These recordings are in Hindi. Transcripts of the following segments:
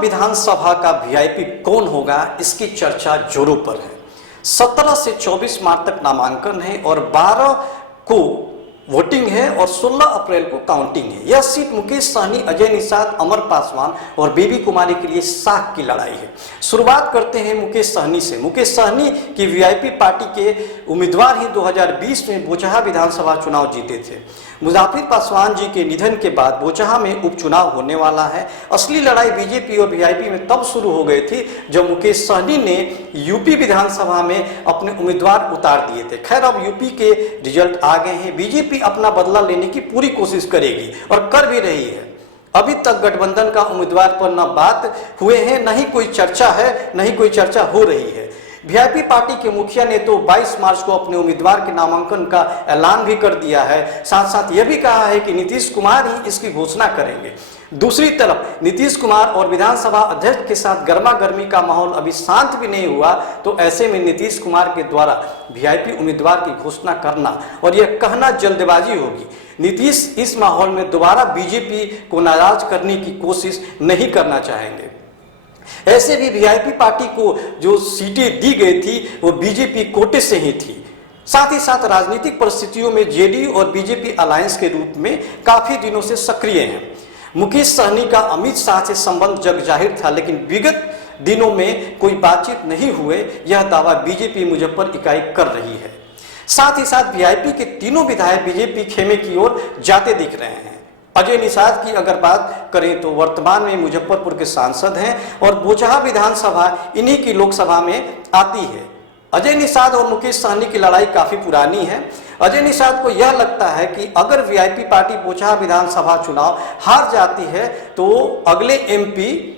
विधानसभा का वीआईपी कौन होगा, इसकी चर्चा जोरों पर है। 17 से 24 मार्च तक नामांकन है और 12 को वोटिंग है और 16 अप्रैल को काउंटिंग है। यह सीट मुकेश सहनी, अजय निषाद, अमर पासवान और बेबी कुमारी के लिए साख की लड़ाई है। शुरुआत करते हैं मुकेश सहनी से। मुकेश सहनी की वीआईपी पार्टी के उम्मीदवार ही 2020 में बोचहा विधानसभा चुनाव जीते थे। मुजाफिर पासवान जी के निधन के बाद बोचहा में उपचुनाव होने वाला है। असली लड़ाई बीजेपी और वीआईपी में तब शुरू हो गई थी जब मुकेश सहनी ने यूपी विधानसभा में अपने उम्मीदवार उतार दिए थे। खैर, अब यूपी के रिजल्ट आ गए हैं। बीजेपी अपना बदला लेने की पूरी कोशिश करेगी और कर भी रही है। अभी तक गठबंधन का उम्मीदवार पर न बात हुए हैं, न ही कोई चर्चा है, न ही कोई चर्चा हो रही है। वीआईपी पार्टी के मुखिया ने तो 22 मार्च को अपने उम्मीदवार के नामांकन का ऐलान भी कर दिया है। साथ साथ यह भी कहा है कि नीतीश कुमार ही इसकी घोषणा करेंगे। दूसरी तरफ नीतीश कुमार और विधानसभा अध्यक्ष के साथ गर्मा गर्मी का माहौल अभी शांत भी नहीं हुआ, तो ऐसे में नीतीश कुमार के द्वारा वीआईपी उम्मीदवार की घोषणा करना और यह कहना जल्दबाजी होगी। नीतीश इस माहौल में दोबारा बीजेपी को नाराज करने की कोशिश नहीं करना चाहेंगे। ऐसे भी वीआईपी पार्टी को जो सीटें दी गई थी वो बीजेपी कोटे से ही थी। साथ ही साथ राजनीतिक परिस्थितियों में जेडीयू और बीजेपी अलायंस के रूप में काफी दिनों से सक्रिय हैं। मुकेश सहनी का अमित शाह से संबंध जग जाहिर था, लेकिन विगत दिनों में कोई बातचीत नहीं हुए, यह दावा बीजेपी मुजफ्फर इकाई कर रही है। साथ ही साथ वीआईपी के तीनों विधायक बीजेपी खेमे की ओर जाते दिख रहे हैं। अजय निषाद की अगर बात करें तो वर्तमान में मुजफ्फरपुर के सांसद हैं और बोचहा विधानसभा इन्हीं की लोकसभा में आती है। अजय निषाद और मुकेश सहनी की लड़ाई काफी पुरानी है। अजय निषाद को यह लगता है कि अगर वीआईपी पार्टी बोचहा विधानसभा चुनाव हार जाती है तो अगले एमपी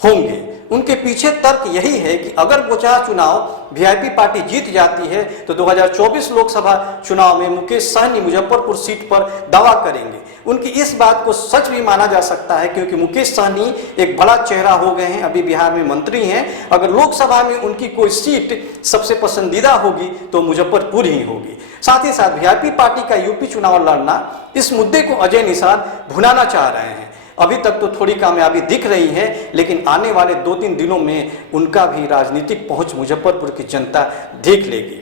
होंगे। उनके पीछे तर्क यही है कि अगर बोचहा चुनाव वीआईपी पार्टी जीत जाती है तो 2024 लोकसभा चुनाव में मुकेश सहनी मुजफ्फरपुर सीट पर दावा करेंगे। उनकी इस बात को सच भी माना जा सकता है, क्योंकि मुकेश सहनी एक बड़ा चेहरा हो गए हैं, अभी बिहार में मंत्री हैं। अगर लोकसभा में उनकी कोई सीट सबसे पसंदीदा होगी तो मुजफ्फरपुर ही होगी। साथ ही साथ वीआईपी पार्टी का यूपी चुनाव लड़ना, इस मुद्दे को अजय निषाद भुनाना चाह रहे हैं। अभी तक तो थोड़ी कामयाबी दिख रही है, लेकिन आने वाले 2-3 दिनों में उनका भी राजनीतिक पहुंच मुजफ्फरपुर की जनता देख लेगी।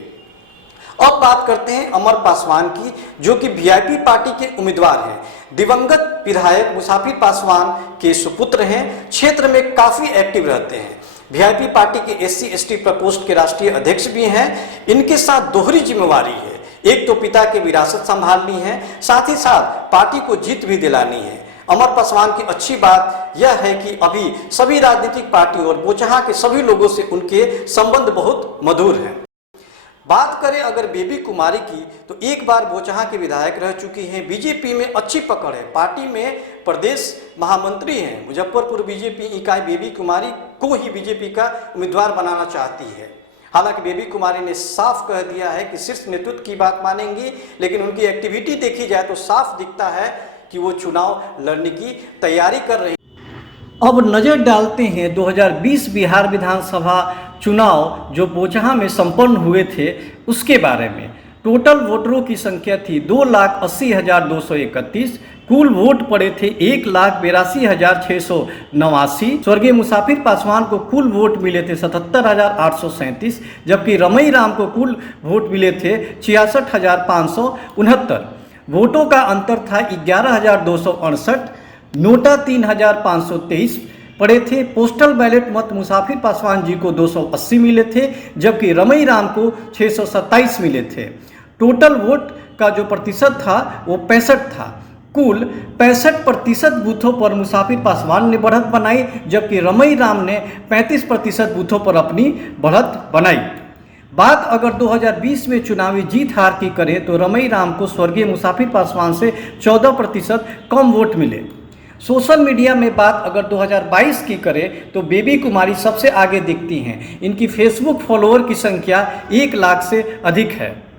अब बात करते हैं अमर पासवान की, जो कि वीआईपी पार्टी के उम्मीदवार हैं। दिवंगत विधायक मुसाफिर पासवान के सुपुत्र हैं, क्षेत्र में काफी एक्टिव रहते हैं। वीआईपी पार्टी के SC/ST प्रकोष्ठ के राष्ट्रीय अध्यक्ष भी हैं। इनके साथ दोहरी जिम्मेवारी है, एक तो पिता की विरासत संभालनी है, साथ ही साथ पार्टी को जीत भी दिलानी है। अमर पासवान की अच्छी बात यह है कि अभी सभी राजनीतिक पार्टी और बोचहा के सभी लोगों से उनके संबंध बहुत मधुर हैं। बात करें अगर बेबी कुमारी की, तो एक बार बोचहा के विधायक रह चुकी हैं। बीजेपी में अच्छी पकड़ है, पार्टी में प्रदेश महामंत्री हैं। मुजफ्फरपुर बीजेपी इकाई बेबी कुमारी को ही बीजेपी का उम्मीदवार बनाना चाहती है। हालांकि बेबी कुमारी ने साफ कह दिया है कि शीर्ष नेतृत्व की बात मानेंगी, लेकिन उनकी एक्टिविटी देखी जाए तो साफ दिखता है कि वो चुनाव लड़ने की तैयारी कर रही। अब नज़र डालते हैं 2020 बिहार विधानसभा चुनाव जो बोचहा में संपन्न हुए थे उसके बारे में। टोटल वोटरों की संख्या थी 2,80,231। कुल वोट पड़े थे 1,82,689। स्वर्गीय मुसाफिर पासवान को कुल वोट मिले थे 77,837, जबकि रमई राम को कुल वोट मिले थे 66,569। वोटों का अंतर था 11,268। नोटा 3,523 पड़े थे। पोस्टल बैलेट मत मुसाफिर पासवान जी को 280 मिले थे, जबकि रमई राम को 627 मिले थे। टोटल वोट का जो प्रतिशत था वो 65 था। कुल 65% बूथों पर मुसाफिर पासवान ने बढ़त बनाई, जबकि रमई राम ने 35% बूथों पर अपनी बढ़त बनाई। बात अगर 2020 में चुनावी जीत हार की करें तो रमई राम को स्वर्गीय मुसाफिर पासवान से 14% कम वोट मिले। सोशल मीडिया में बात अगर 2022 की करें तो बेबी कुमारी सबसे आगे दिखती हैं। इनकी फेसबुक फॉलोअर की संख्या 1 लाख से अधिक है।